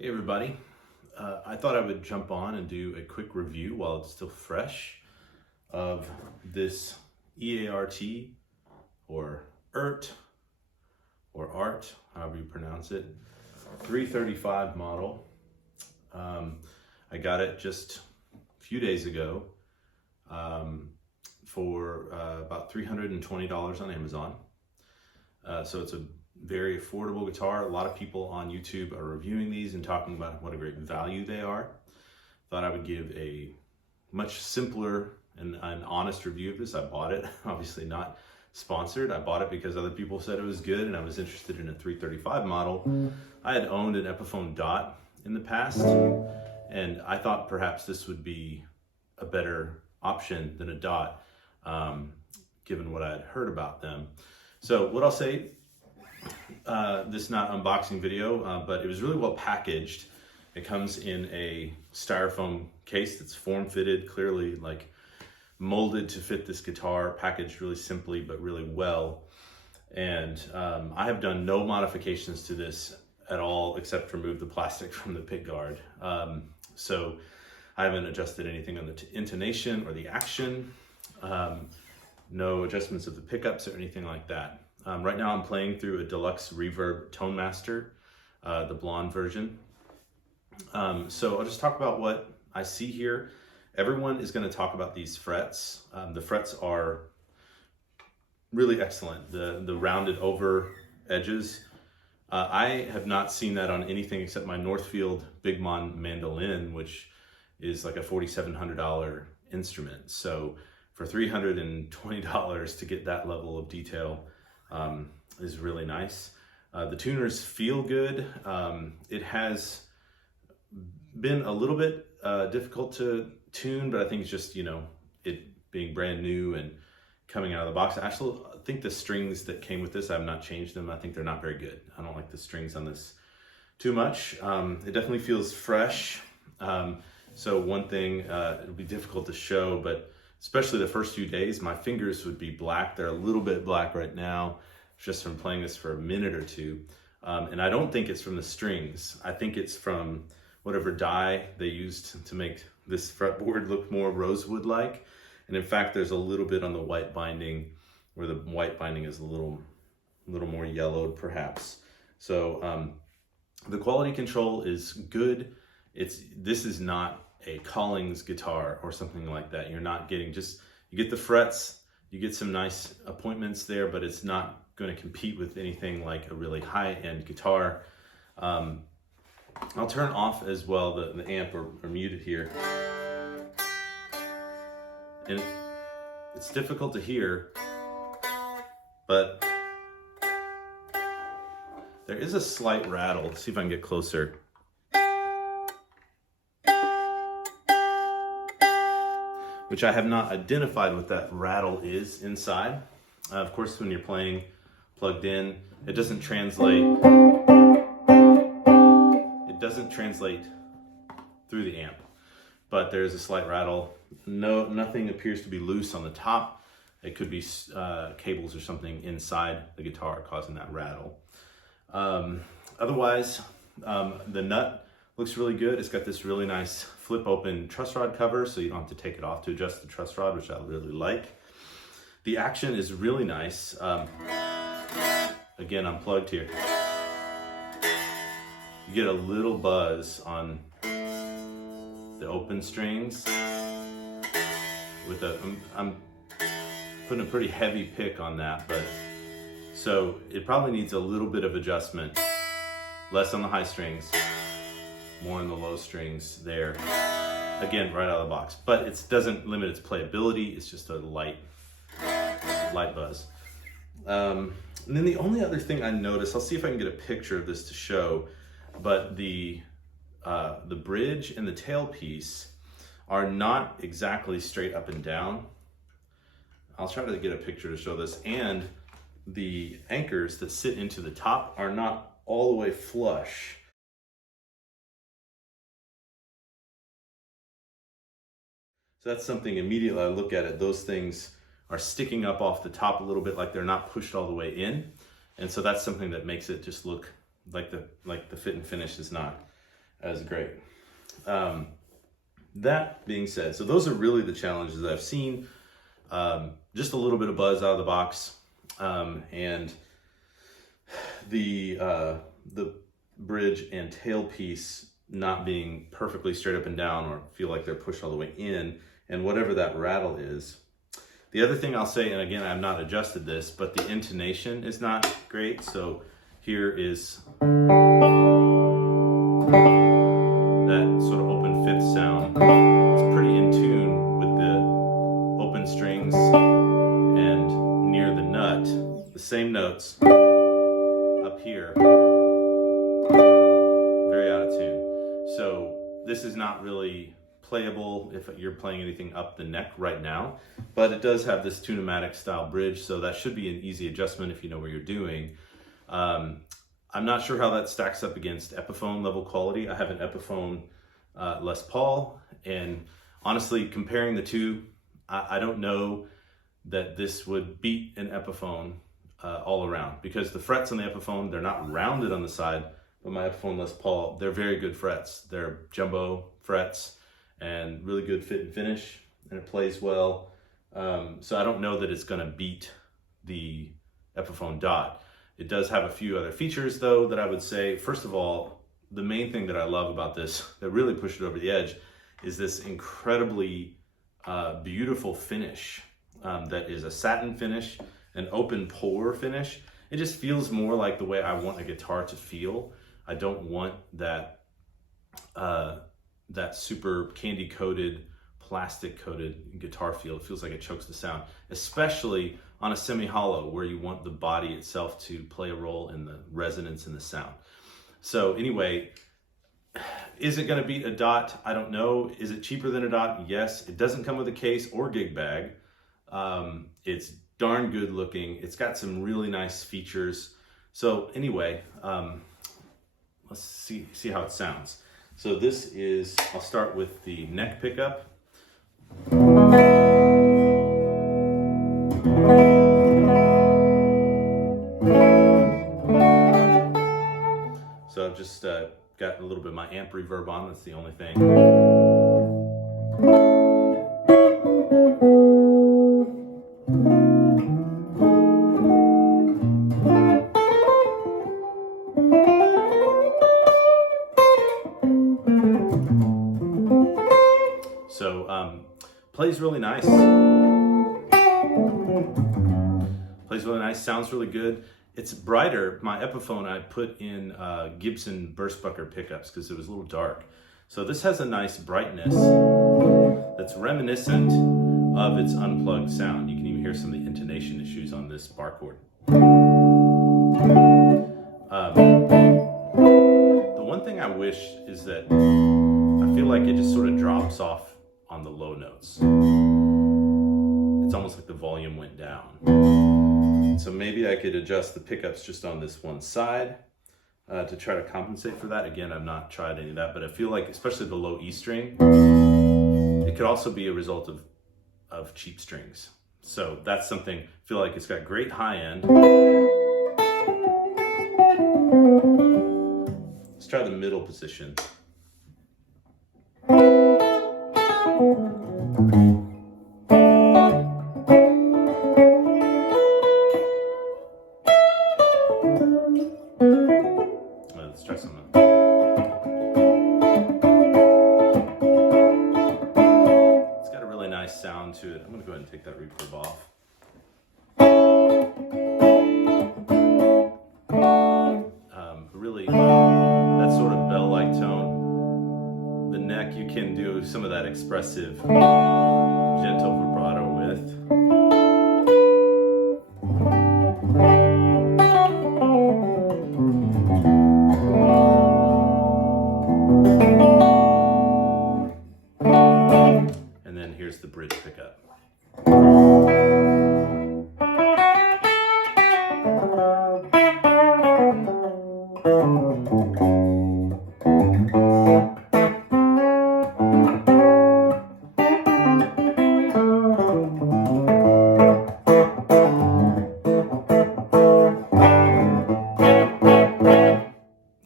Hey everybody, I thought I would jump on and do a quick review while it's still fresh of this EART or EART or ART, however you pronounce it, 335 model. I got it just a few days ago for about $320 on Amazon. So it's a very affordable guitar. A lot of people on YouTube are reviewing these and talking about what a great value they are. Thought I would give a much simpler and an honest review of this. I bought it, obviously not sponsored. I bought it because other people said it was good and I was interested in a 335 model. I had owned an Epiphone Dot in the past and I thought perhaps this would be a better option than a Dot, given what I had heard about them. So what I'll say, this is not unboxing video, but it was really well packaged. It comes in a styrofoam case that's form-fitted, clearly like molded to fit this guitar, packaged really simply but really well. And I have done no modifications to this at all except remove the plastic from the pick guard. So I haven't adjusted anything on the intonation or the action, no adjustments of the pickups or anything like that. Right now I'm playing through a deluxe reverb Tone Master, the blonde version. So I'll just talk about what I see here. Everyone is going to talk about these frets. The frets are really excellent. The rounded over edges. I have not seen that on anything except my Northfield Big Mon mandolin, which is like a $4,700 instrument. So for $320 to get that level of detail is really nice. The tuners feel good. It has been a little bit difficult to tune, but I think it's just, you know, it being brand new and coming out of the box. I actually think the strings that came with this, I have not changed them. I think they're not very good. I don't like the strings on this too much. It definitely feels fresh. So one thing, it'll be difficult to show, but especially the first few days, my fingers would be black. They're a little bit black right now, just from playing this for a minute or two. And I don't think it's from the strings. I think it's from whatever dye they used to make this fretboard look more rosewood-like. And in fact, there's a little bit on the white binding where the white binding is a little more yellowed perhaps. So the quality control is good. This is not a Collings guitar or something like that. You're not getting you get the frets, you get some nice appointments there, but it's not going to compete with anything like a really high-end guitar. I'll turn off as well the amp or mute it here. And it's difficult to hear, but there is a slight rattle. Let's see if I can get closer. Which I have not identified what that rattle is inside. Of course, when you're playing plugged in, it doesn't translate. It doesn't translate through the amp, but there is a slight rattle. Nothing appears to be loose on the top. It could be cables or something inside the guitar causing that rattle. Otherwise, the nut looks really good. It's got this really nice flip open truss rod cover, so you don't have to take it off to adjust the truss rod, which I really like. The action is really nice. Again, unplugged here. You get a little buzz on the open strings. I'm putting a pretty heavy pick on that, but so it probably needs a little bit of adjustment. Less on the high strings, more on the low strings there. Again, right out of the box, but it doesn't limit its playability. It's just a light buzz. And then the only other thing I noticed, I'll see if I can get a picture of this to show, but the bridge and the tailpiece are not exactly straight up and down. I'll try to get a picture to show this. And the anchors that sit into the top are not all the way flush. So that's something immediately I look at it, those things are sticking up off the top a little bit, like they're not pushed all the way in. And so that's something that makes it just look like the fit and finish is not as great. That being said, so those are really the challenges I've seen. Just a little bit of buzz out of the box, and the bridge and tailpiece not being perfectly straight up and down or feel like they're pushed all the way in, and whatever that rattle is. The other thing I'll say, and again, I've not adjusted this, but the intonation is not great. So here is that sort of open fifth sound. It's pretty in tune with the open strings and near the nut. The same notes up here, very out of tune. So this is not really playable if you're playing anything up the neck right now, but it does have this tune-o-matic style bridge, so that should be an easy adjustment if you know what you're doing. I'm not sure how that stacks up against Epiphone level quality. I have an Epiphone Les Paul, and honestly, comparing the two, I don't know that this would beat an Epiphone all around, because the frets on the Epiphone, they're not rounded on the side, but my Epiphone Les Paul, they're very good frets. They're jumbo frets and really good fit and finish, and it plays well. So I don't know that it's gonna beat the Epiphone Dot. It does have a few other features though that I would say. First of all, the main thing that I love about this, that really pushed it over the edge, is this incredibly beautiful finish that is a satin finish, an open pore finish. It just feels more like the way I want a guitar to feel. I don't want that that super candy coated, plastic coated guitar feel. It feels like it chokes the sound, especially on a semi-hollow where you want the body itself to play a role in the resonance in the sound. So anyway, is it gonna beat a Dot? I don't know. Is it cheaper than a Dot? Yes. It doesn't come with a case or gig bag. It's darn good looking. It's got some really nice features. So anyway, let's see how it sounds. So this is, I'll start with the neck pickup. So I've just got a little bit of my amp reverb on, that's the only thing. So plays really nice. Plays really nice, sounds really good. It's brighter. My Epiphone, I put in Gibson Burstbucker pickups because it was a little dark. So this has a nice brightness that's reminiscent of its unplugged sound. You can even hear some of the intonation issues on this bar chord. The one thing I wish is that I feel like it just sort of drops off on the low notes. It's almost like the volume went down. So maybe I could adjust the pickups just on this one side to try to compensate for that. Again, I've not tried any of that, but I feel like, especially the low E string, it could also be a result of cheap strings. So that's something, I feel like it's got great high end. Let's try the middle position. Let's try something. It's got a really nice sound to it. I'm going to go ahead and take that reverb off. Really, that sort of bell-like tone. The neck, you can do some of that expressive, gentle vibrato with. And then here's the bridge pickup.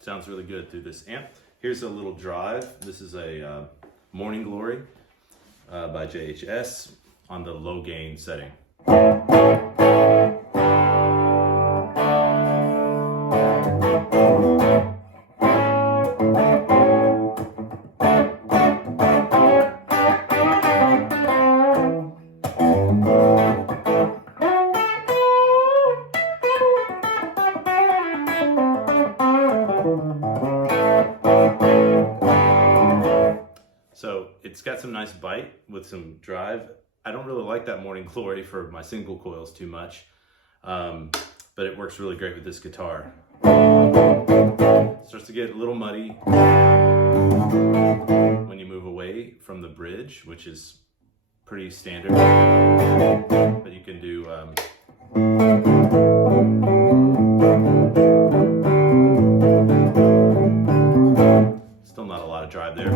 Sounds really good through this amp. Here's here's a little drive. This is a Morning Glory by JHS on the low gain setting. So it's got some nice bite with some drive. I don't really like that Morning Glory for my single coils too much, but it works really great with this guitar. It starts to get a little muddy when you move away from the bridge, which is pretty standard, but you can do still not a lot of drive there.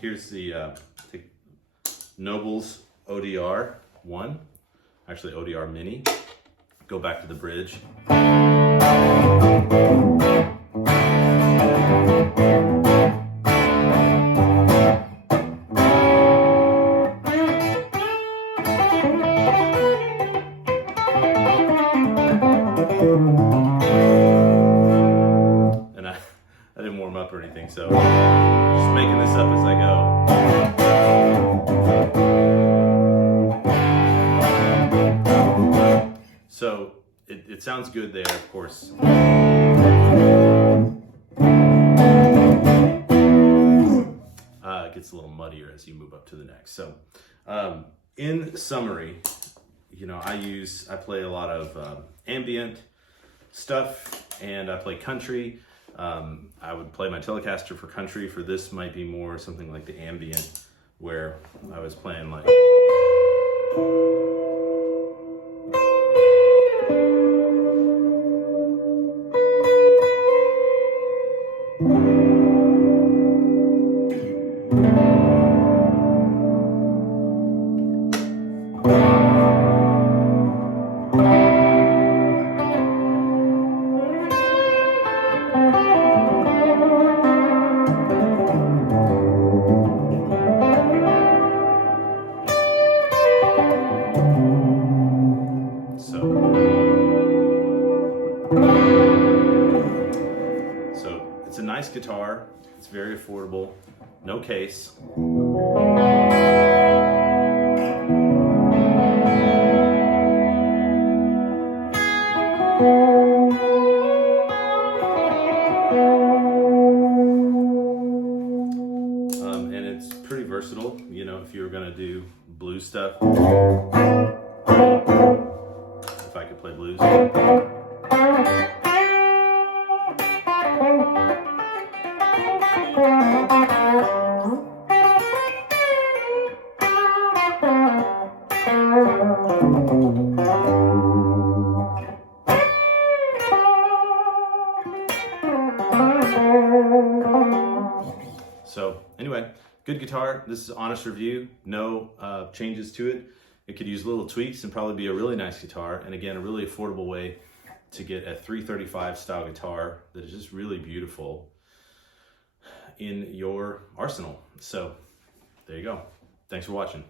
Here's the Noble's ODR 1, actually ODR Mini. Go back to the bridge. And I didn't warm up or anything, so just making this up as I go. So it sounds good there, of course. It gets a little muddier as you move up to the next. So in summary, you know, I play a lot of ambient stuff, and I play country. I would play my Telecaster for country. For this might be more something like the ambient, where I was playing like So it's a nice guitar. It's very affordable. No case. And it's pretty versatile. You know, if you were gonna do blues stuff. If I could play blues. So anyway, good guitar. This is an honest review. No changes to it. It could use little tweaks and probably be a really nice guitar. And again, a really affordable way to get a 335 style guitar that is just really beautiful in your arsenal. So there you go. Thanks for watching.